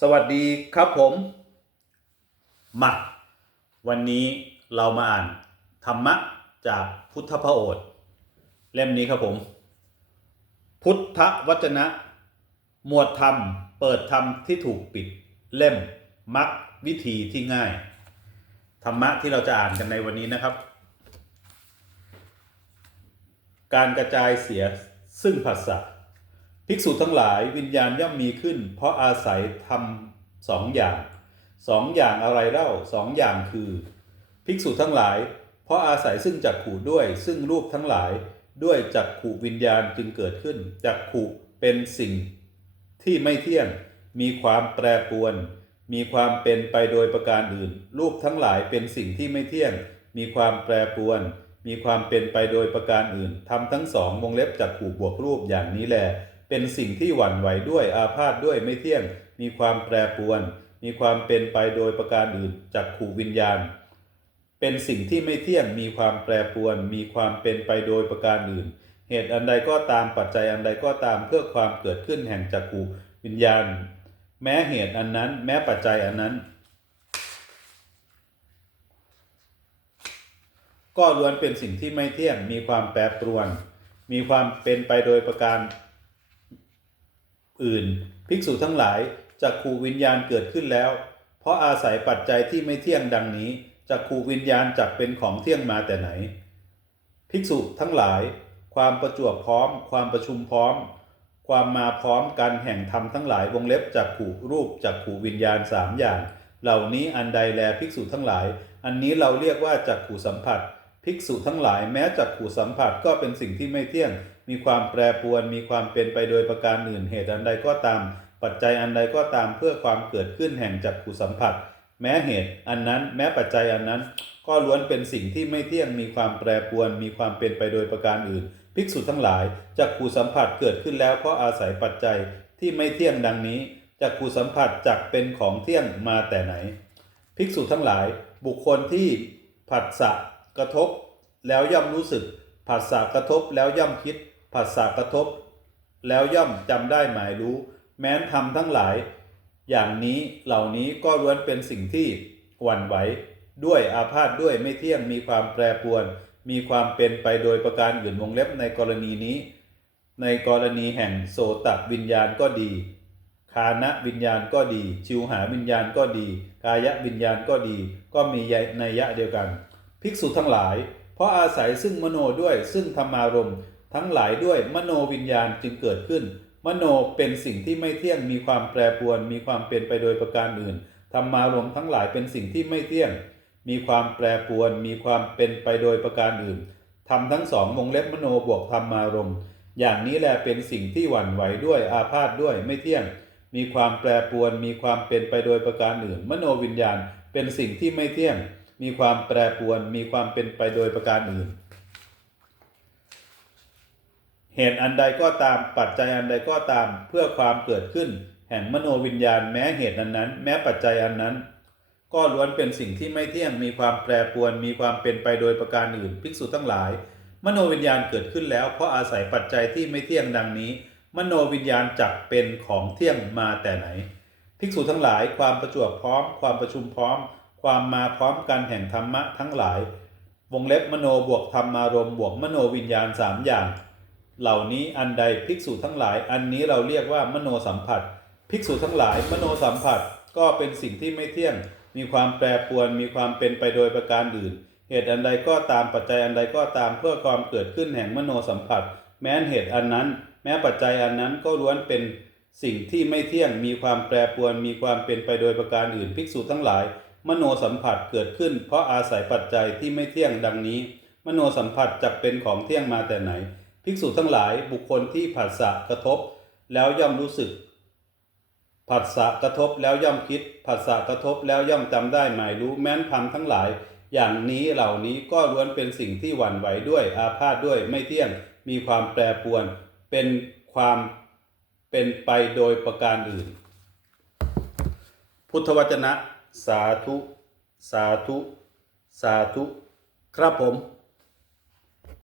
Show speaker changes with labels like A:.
A: สวัสดีครับผม มาวันนี้เรามาอ่านธรรมะจากพุทธพระโอษฐ์เล่มนี้ครับผม พุทธวจนะ หมวดธรรม เปิดธรรมที่ถูกปิด เล่มมักวิธีที่ง่าย ธรรมะที่เราจะอ่านกันในวันนี้นะครับ การกระจายเสียซึ่งภาษา ภิกษุทั้งหลายวิญญาณย่อมมีขึ้น เพราะอาศัยทำสองอย่างสองอย่างอะไรเล่าสองอย่างคือ ภิกษุทั้งหลาย เพราะอาศัยซึ่งจักขู่ด้วย ซึ่งรูปทั้งหลายด้วยจักขู่วิญญาณจึงเกิดขึ้นจักขู่เป็นสิ่ง ที่ไม่เที่ยง มีความแปรปรวน มีความเป็นไปโดยประการอื่น รูปทั้งหลายเป็นสิ่งที่ไม่เที่ยง มีความแปรปรวน มีความเป็นไปโดยประการอื่นทำทั้งสองวงเล็บจักขู่บวกรูปอย่างนี้แหละ เป็นสิ่งที่หวั่นไหวด้วยอาพาธด้วยไม่เที่ยง มีความแปรปรวน มีความเป็นไปโดยประการอื่นจักขู่วิญญาณ เป็นสิ่งที่ไม่เที่ยง มีความแปรปรวน มีความเป็นไปโดยประการอื่น เหตุอันใดก็ตามปัจจัยอันใดก็ตามเพื่อความเกิดขึ้นแห่งจักขูวิญญาณ แม้เหตุอันนั้น แม้ปัจจัยอันนั้น ก็ล้วนเป็นสิ่งที่ไม่เที่ยง มีความแปรปรวน มีความเป็นไปโดยประการ อื่น ภิกษุทั้งหลายจักขูวิญญาณเกิดขึ้นแล้ว เพราะอาศัยปัจจัยที่ไม่เที่ยงดังนี้จักขูวิญญาณจักเป็นของเที่ยงมาแต่ไหน ภิกษุทั้งหลาย ความประจวบพร้อม ความประชุมพร้อม ความมาพร้อมกันแห่งธรรมทั้งหลายวงเล็บจักขู่รูปจักขู่วิญญาณสามอย่าง เหล่านี้อันใดแลภิกษุทั้งหลาย อันนี้เราเรียกว่าจักขู่สัมผัส ภิกษุทั้งหลายแม้จักขู่สัมผัสก็เป็นสิ่งที่ไม่เที่ยง มีความแปรปรวน มีความเป็นไปโดยประการอื่นเหตุอันใดก็ตาม ปัจจัยอันใดก็ตามเพื่อความเกิดขึ้นแห่งจักขู่สัมผัส แม้เหตุอันนั้นแม้ปัจจัยอันนั้น ก็ล้วนเป็นสิ่งที่ไม่เที่ยงมีความแปรปรวน มีความเป็นไปโดยประการอื่น ภิกษุทั้งหลายจักขู่สัมผัสเกิดขึ้นแล้วเพราะอาศัยปัจจัยที่ไม่เที่ยงดังนี้จักขู่สัมผัสจักเป็นของเที่ยงมาแต่ไหน ภิกษุทั้งหลาย บุคคลที่ผัสสะกระทบ แล้วย่อมรู้สึกผัสสะกระทบแล้วย่อมคิด ผัสสะกระทบ แล้วย่อมจำได้หมายรู้ แม้นทำทั้งหลาย อย่างนี้เหล่านี้ก็ล้วนเป็นสิ่งที่หวั่นไหวด้วยอาพาธด้วยไม่เที่ยงมีความแปรปรวน มีความเป็นไปโดยประการอื่นวงเล็บในกรณีนี้ ในกรณีแห่งโสตวิญญาณก็ดีคานะวิญญาณก็ดี ชิวหาวิญญาณก็ดี กายวิญญาณก็ดี ก็มีในยะเดียวกัน ภิกษุทั้งหลาย เพราะอาศัยซึ่งมโนด้วยซึ่งธรรมารมณ์ ทั้งหลายด้วยมโนวิญญาณจึงเกิดขึ้น มโนเป็นสิ่งที่ไม่เที่ยงมีความแปรปรวน มีความเป็นไปโดยประการอื่นธรรมารมทั้งหลายเป็นสิ่งที่ไม่เที่ยง มีความแปรปรวน มีความเป็นไปโดยประการอื่นทำทั้งสองวงเล็บมโนบวกธรรมารมอย่างนี้แหละเป็นสิ่งที่หวั่นไหวด้วยอาพาธด้วยไม่เที่ยง มีความแปรปรวน มีความเป็นไปโดยประการอื่น มโนวิญญาณเป็นสิ่งที่ไม่เที่ยง มีความแปรปรวน มีความเป็นไปโดยประการอื่น เหตุอันใดก็ตามปัจจัยอันใดก็ตามเพื่อความเกิดขึ้น แห่งมโนวิญญาณแม้เหตุนั้นนั้น แม้ปัจจัยอันนั้น ก็ล้วนเป็นสิ่งที่ไม่เที่ยงมีความแปรปรวนมีความเป็นไปโดยประการอื่นภิกษุทั้งหลาย มโนวิญญาณเกิดขึ้นแล้ว เพราะอาศัยปัจจัยที่ไม่เที่ยงดังนี้ มโนวิญญาณจักเป็นของเที่ยงมาแต่ไหน ภิกษุทั้งหลาย ความประจวบพร้อม ความประชุมพร้อม ความมาพร้อมกันแห่งธรรมะทั้งหลายวงเล็บมโนบวกธรรมารมบวกมโนวิญญาณสามอย่าง เหล่านี้อันใดภิกษุทั้งหลาย อันนี้เราเรียกว่ามโนสัมผัส ภิกษุทั้งหลาย มโนสัมผัสก็เป็นสิ่งที่ไม่เที่ยง มีความแปรปรวน มีความเป็นไปโดยประการอื่น เหตุอันใดก็ตามปัจจัยอันใดก็ตามเพื่อความเกิดขึ้นแห่งมโนสัมผัส แม้นเหตุอันนั้น แม้ปัจจัยอันนั้นก็ล้วนเป็นสิ่งที่ไม่เที่ยง มีความแปรปรวน มีความเป็นไปโดยประการอื่น ภิกษุทั้งหลาย มโนสัมผัสเกิดขึ้น เพราะอาศัยปัจจัยที่ไม่เที่ยงดังนี้ มโนสัมผัสจักเป็นของเที่ยงมาแต่ไหน ภิกษุทั้งหลายบุคคลที่ผัสสะกระทบ แล้วย่อมรู้สึก ผัสสะกระทบแล้วย่อมคิด ผัสสะกระทบแล้วย่อมจำได้หมายรู้แม้นธรรมทั้งหลาย อย่างนี้เหล่านี้ก็ล้วนเป็นสิ่งที่หวั่นไหวด้วยอาพาธด้วยไม่เที่ยงมีความแปรปรวน เป็นความเป็นไปโดยประการอื่น พุทธวจนะ สาธุ สาธุ สาธุ ครับผม